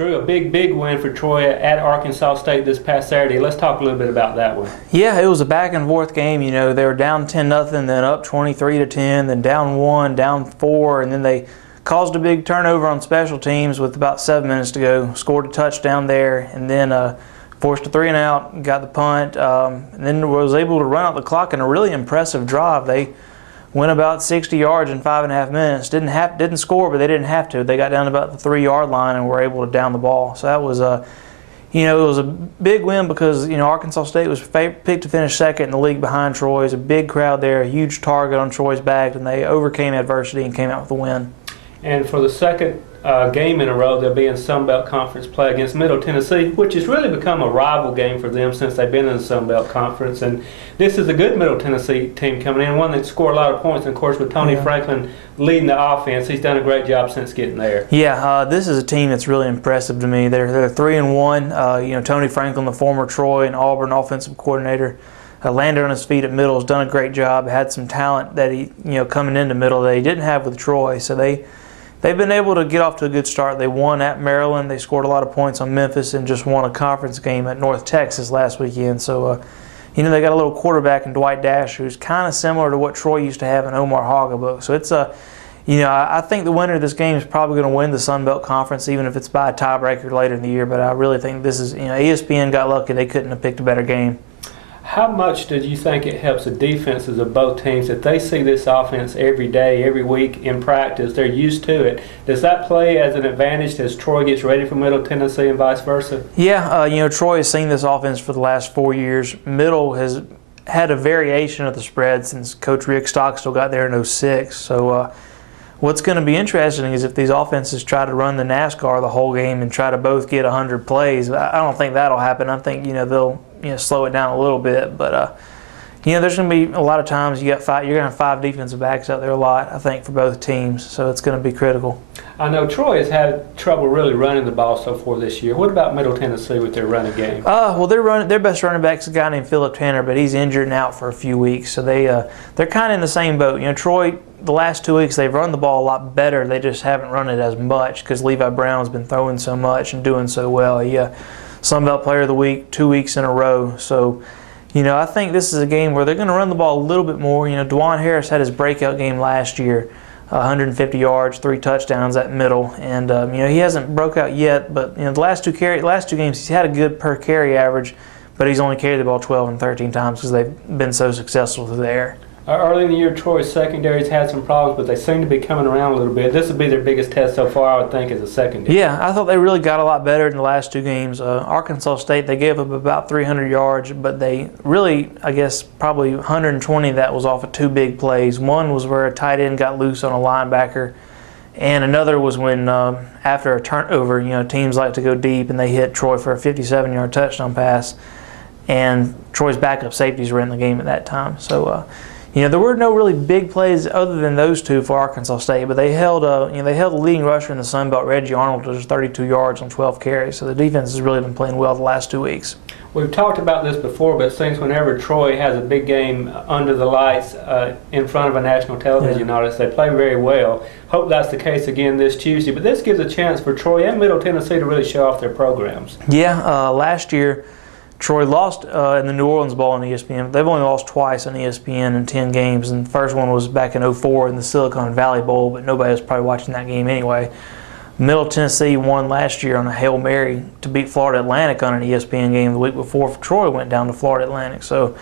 Drew, a big win for Troy at Arkansas State this past Saturday. Let's talk a little bit about that one. Yeah, it was a back and forth game. You know, they were down 10-0, then up 23-10, then down 1, down 4, and then they caused a big turnover on special teams with about 7 minutes to go. Scored a touchdown there, and then forced a 3-and-out, got the punt, and then was able to run out the clock in a really impressive drive. They went about 60 yards in 5.5 minutes. Didn't score, but they didn't have to. They got down to about the 3-yard line and were able to down the ball. So that was it was a big win because Arkansas State was picked to finish second in the league behind Troy. There's a big crowd there, a huge target on Troy's back, and they overcame adversity and came out with a win. And for the second game in a row, they'll be in Sun Belt Conference play against Middle Tennessee, which has really become a rival game for them since they've been in the Sun Belt Conference. And this is a good Middle Tennessee team coming in, one that scored a lot of points. And, of course, with Tony Franklin leading the offense, he's done a great job since getting there. Yeah, this is a team that's really impressive to me. They're 3-1. Tony Franklin, the former Troy and Auburn offensive coordinator, landed on his feet at Middle, has done a great job, had some talent that he, coming into Middle that he didn't have with Troy. So they've been able to get off to a good start. They won at Maryland. They scored a lot of points on Memphis and just won a conference game at North Texas last weekend. So, they got a little quarterback in Dwight Dash who's kind of similar to what Troy used to have in Omar Hagabook. So it's I think the winner of this game is probably going to win the Sun Belt Conference, even if it's by a tiebreaker later in the year. But I really think this is, ESPN got lucky. They couldn't have picked a better game. How much did you think it helps the defenses of both teams if they see this offense every day, every week in practice? They're used to it. Does that play as an advantage as Troy gets ready for Middle Tennessee and vice versa? Yeah, Troy has seen this offense for the last 4 years. Middle has had a variation of the spread since Coach Rick Stockstill got there in 2006. So what's going to be interesting is if these offenses try to run the NASCAR the whole game and try to both get 100 plays. I don't think that'll happen. I think they'll slow it down a little bit, but there's going to be a lot of times you're going to have 5 defensive backs out there a lot, I think, for both teams, so it's going to be critical. I know Troy has had trouble really running the ball so far this year. What about Middle Tennessee with their running game? Well, their best running back is a guy named Philip Tanner, but he's injured and out for a few weeks, so they're kind of in the same boat. Troy, the last 2 weeks, they've run the ball a lot better. They just haven't run it as much because Levi Brown's been throwing so much and doing so well. Sun Belt Player of the Week 2 weeks in a row. So, I think this is a game where they're going to run the ball a little bit more. DeJuan Harris had his breakout game last year, 150 yards, 3 touchdowns at Middle, and he hasn't broke out yet. But the last two games he's had a good per carry average, but he's only carried the ball 12 and 13 times because they've been so successful through the air. Early in the year, Troy's secondary's had some problems, but they seem to be coming around a little bit. This would be their biggest test so far, I would think, as a secondary. Yeah, I thought they really got a lot better in the last 2 games. Arkansas State, they gave up about 300 yards, but they really, I guess, probably 120 of that was off of 2 big plays. One was where a tight end got loose on a linebacker, and another was when, after a turnover, teams like to go deep, and they hit Troy for a 57-yard touchdown pass, and Troy's backup safeties were in the game at that time. So, there were no really big plays other than those 2 for Arkansas State, but they held the leading rusher in the Sun Belt, Reggie Arnold, to just 32 yards on 12 carries. So the defense has really been playing well the last 2 weeks. We've talked about this before, but it seems whenever Troy has a big game under the lights in front of a national television audience, they play very well. Hope that's the case again this Tuesday. But this gives a chance for Troy and Middle Tennessee to really show off their programs. Yeah, last year Troy lost in the New Orleans Bowl on ESPN. They've only lost twice on ESPN in 10 games, and the first one was back in 2004 in the Silicon Valley Bowl, but nobody was probably watching that game anyway. Middle Tennessee won last year on a Hail Mary to beat Florida Atlantic on an ESPN game the week before Troy went down to Florida Atlantic. So,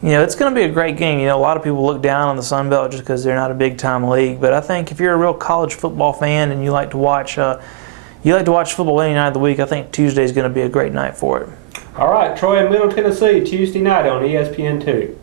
it's going to be a great game. A lot of people look down on the Sun Belt just because they're not a big-time league, but I think if you're a real college football fan and you like to watch football any night of the week, I think Tuesday is going to be a great night for it. All right, Troy and Middle Tennessee, Tuesday night on ESPN2.